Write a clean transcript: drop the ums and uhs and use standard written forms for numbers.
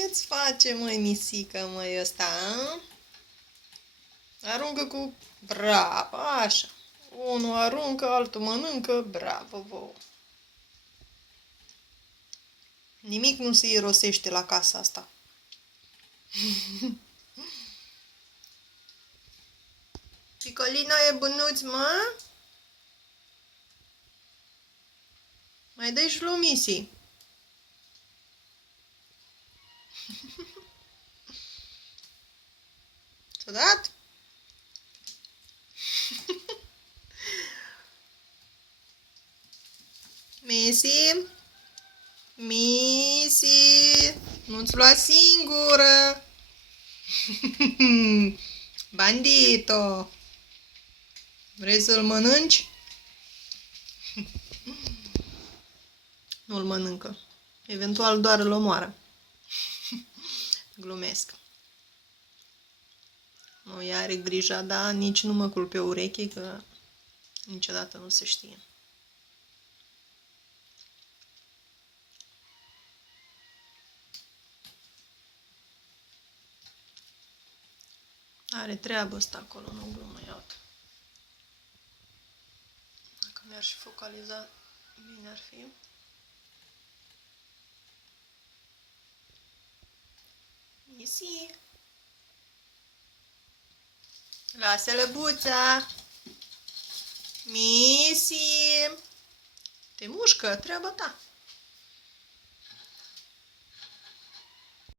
Ce-ți face, măi, misică, măi, ăsta, a? Aruncă cu... Bravo, așa. Unul aruncă, altul mănâncă, bravo vouă. Nimic nu se irosește la casa asta. Picolino e bunuț, mă? Mai dai și lui Misi. Ți-a dat? Misi? Misi? Nu-ți lua singură! Bandito! Vrei să-l mănânci? Nu-l mănâncă. Eventual doar îl omoară. Glumesc. Nu, ea are grija, dar nici nu mă culp pe ureche, că niciodată nu se știe. Are treabă asta acolo, nu glumă, iată. Dacă mi-ar și focaliza, bine ar fi. Misi! Lasă lăbuța! Misi! Te mușcă, treaba ta!